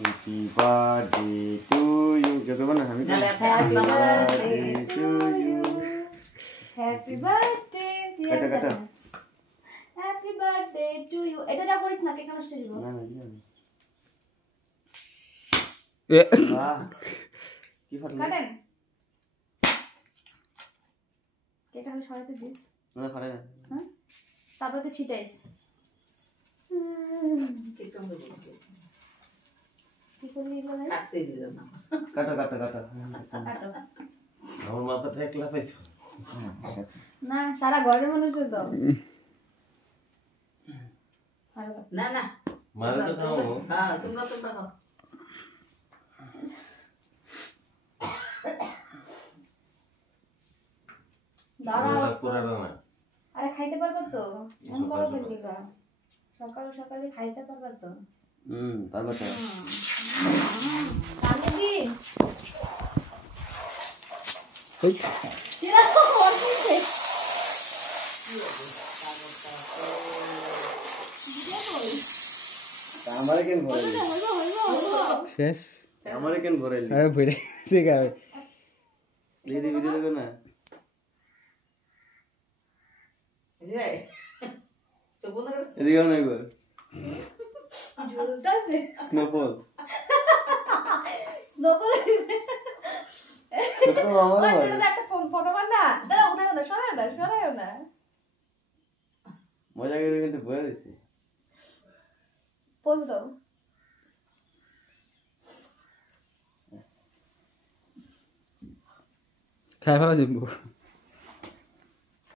Happy birthday to you. Gitu mana? Happy birthday to you. Happy birthday. Kata. Happy birthday to you. এটা যা করিস না cake নষ্ট হয়ে যাবে। না না বাহ কি ফাটলো? কাটেন। কেক আমি সরাতে দিস। না ফাটে না। হ্যাঁ? তারপরে তো ছিটাইস। কেক আমরা বলতে। কি করলি বলে? কাটতে দিল না। কাটো। কাটো। আমার মাথাটা একলা পাইছো। না সারা ঘরের মানুষ তো। না না মারে তো খাও। হ্যাঁ তোমরা খাও। দাঁড়াও। আরে খাইতে পারবা তো? মন করো ফেলবি গা। সকালে খাইতে পারবা তো? পারবা তো। কালকে কি? ওই কিরা তো করছিস? আমারে কেন ভরাইলি? শেষ আমারে কেন ভরাইলি? আরে ভরে ঠিক আছে দিদি ভিডিও দেখো না। এই চোখ বন্ধ করে এদিকে আও না একবার। ঝুলতাছে। স্নোফল। স্নোফল। তো আমার ওই বাড়ি। ছোট একটা ফটো বান না। দাঁড়াও উঠাও না সরাও না। মজা করে কিন্তু বয়ে দিছি। পোজ দাও। খাই ফেলা যাবো